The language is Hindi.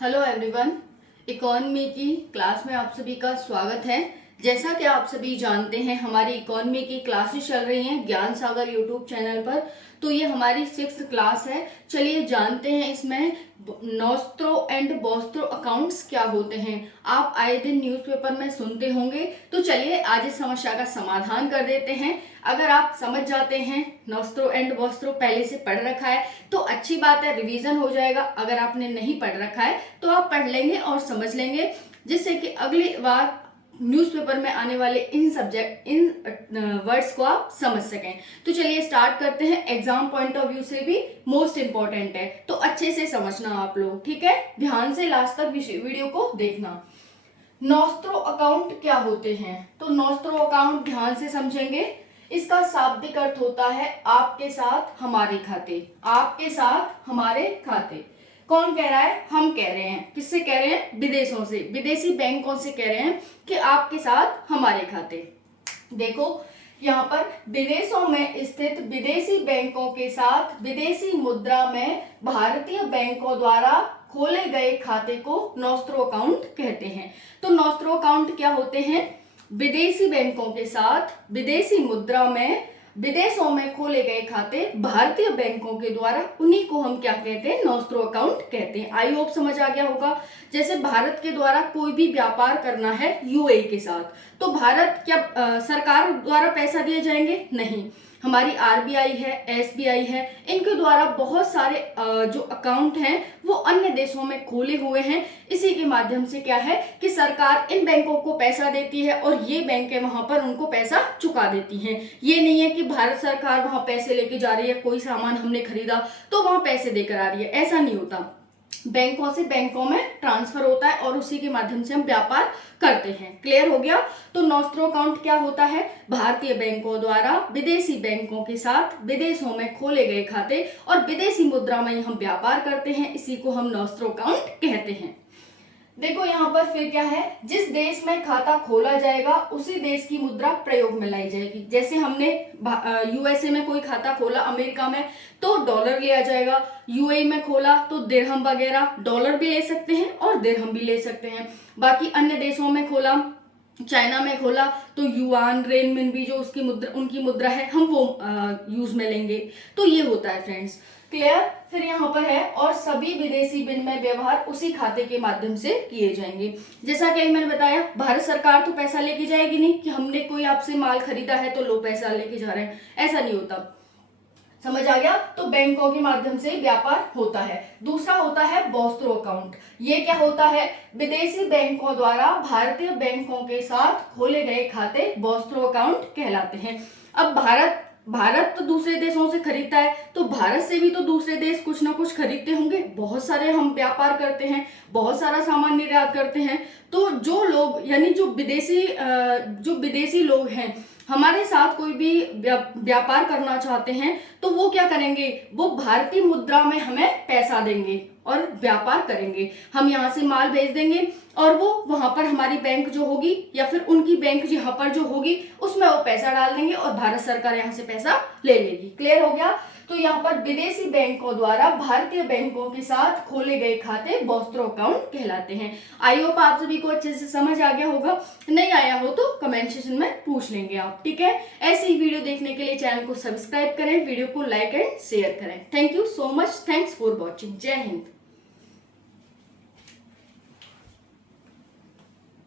हेलो एवरीवन, इकोनॉमी की क्लास में आप सभी का स्वागत है। जैसा कि आप सभी जानते हैं, हमारी इकोनॉमी की क्लासेस चल रही हैं ज्ञान सागर यूट्यूब चैनल पर। तो ये हमारी 6th क्लास है। चलिए जानते हैं इसमें नॉस्ट्रो एंड बोस्ट्रो अकाउंट्स क्या होते हैं। आप आए दिन न्यूज़पेपर में सुनते होंगे। तो चलिए आज इस समस्या का समाधान कर देते हैं। अगर आप समझ जाते हैं, नॉस्ट्रो एंड बोस्ट्रो पहले से पढ़ रखा है तो अच्छी बात है, रिवीजन हो जाएगा। अगर आपने नहीं पढ़ रखा है तो आप पढ़ लेंगे और समझ लेंगे, जिससे कि अगली बार न्यूज़पेपर में आने वाले इन वर्ड्स को आप समझ सकें। तो चलिए स्टार्ट करते हैं। एग्जाम पॉइंट ऑफ व्यू से भी मोस्ट इंपॉर्टेंट है, तो अच्छे से समझना आप लोग, ठीक है। ध्यान से लास्ट तक वीडियो को देखना। नॉस्ट्रो अकाउंट क्या होते हैं? तो नॉस्ट्रो अकाउंट ध्यान से समझेंगे। इसका शाब्दिक अर्थ होता है आपके साथ हमारे खाते। आपके साथ हमारे खाते। कौन कह रहा है? हम कह रहे हैं। किससे कह रहे हैं? विदेशों से, विदेशी बैंकों से कह रहे हैं कि आपके साथ हमारे खाते। देखो यहाँ पर विदेशों में स्थित विदेशी बैंकों के साथ विदेशी मुद्रा में भारतीय बैंकों द्वारा खोले गए खाते को नॉस्ट्रो अकाउंट कहते हैं। तो नॉस्ट्रो अकाउंट क्या होते हैं? विदेशी बैंकों के साथ विदेशी मुद्रा में विदेशों में खोले गए खाते भारतीय बैंकों के द्वारा, उन्हीं को हम क्या कहते हैं? नॉस्ट्रो अकाउंट कहते हैं। आई होप समझ आ गया होगा। जैसे भारत के द्वारा कोई भी व्यापार करना है यूएई के साथ, तो भारत क्या सरकार द्वारा पैसा दिए जाएंगे? नहीं। हमारी आरबीआई है, एसबीआई है, इनके द्वारा बहुत सारे जो अकाउंट हैं वो अन्य देशों में खोले हुए हैं। इसी के माध्यम से क्या है कि सरकार इन बैंकों को पैसा देती है और ये बैंकें वहां पर उनको पैसा चुका देती हैं। ये नहीं है कि भारत सरकार वहां पैसे लेके जा रही है, कोई सामान हमने खरीदा तो वहां पैसे देकर आ रही है, ऐसा नहीं होता। बैंकों से बैंकों में ट्रांसफर होता है और उसी के माध्यम से हम व्यापार करते हैं। क्लियर हो गया? तो नॉस्ट्रो अकाउंट क्या होता है? भारतीय बैंकों द्वारा विदेशी बैंकों के साथ विदेशों में खोले गए खाते और विदेशी मुद्रा में हम व्यापार करते हैं, इसी को हम नॉस्ट्रो अकाउंट कहते हैं। देखो यहाँ पर फिर क्या है, जिस देश में खाता खोला जाएगा उसी देश की मुद्रा प्रयोग में लाई जाएगी। जैसे हमने यूएसए में कोई खाता खोला, अमेरिका में, तो डॉलर लिया जाएगा। यूएई में खोला तो दिरहम वगैरह, डॉलर भी ले सकते हैं और दिरहम भी ले सकते हैं। बाकी अन्य देशों में खोला, चाइना में खोला तो युआन, रेनमिनबी जो उसकी मुद्रा, उनकी मुद्रा है, हम वो यूज में लेंगे। तो ये होता है फ्रेंड्स। क्लियर? फिर यहाँ पर है और सभी विदेशी विनिमय व्यवहार उसी खाते के माध्यम से किए जाएंगे। जैसा कि मैंने बताया, भारत सरकार तो पैसा लेके जाएगी नहीं कि हमने कोई आपसे माल खरीदा है तो लो पैसा लेके जा रहे हैं, ऐसा नहीं होता। समझ आ गया? तो बैंकों के माध्यम से व्यापार होता है। दूसरा होता है बोस्ट्रो अकाउंट। ये क्या होता है? विदेशी बैंकों द्वारा भारतीय बैंकों के साथ खोले गए खाते बोस्ट्रो अकाउंट कहलाते हैं। अब भारत तो दूसरे देशों से खरीदता है, तो भारत से भी तो दूसरे देश कुछ ना कुछ खरीदते होंगे। बहुत सारे हम व्यापार करते हैं, बहुत सारा सामान निर्यात करते हैं। तो जो लोग यानी जो विदेशी लोग हैं, हमारे साथ कोई भी व्यापार करना चाहते हैं, तो वो क्या करेंगे? वो भारतीय मुद्रा में हमें पैसा देंगे और व्यापार करेंगे। हम यहाँ से माल भेज देंगे और वो वहां पर हमारी बैंक जो होगी या फिर उनकी बैंक यहाँ पर जो होगी उसमें वो पैसा डाल देंगे और भारत सरकार यहाँ से पैसा ले लेगी। क्लियर हो गया? तो यहाँ पर विदेशी बैंकों द्वारा भारतीय बैंकों के साथ खोले गए खाते बोस्ट्रो अकाउंट कहलाते हैं। आई होप आप सभी को अच्छे से समझ आ गया होगा। नहीं आया हो तो कमेंट सेक्शन में पूछ लेंगे आप, ठीक है। ऐसी ही वीडियो देखने के लिए चैनल को सब्सक्राइब करें, वीडियो को लाइक एंड शेयर करें। Thank you so much. Thanks for watching. जय हिंद।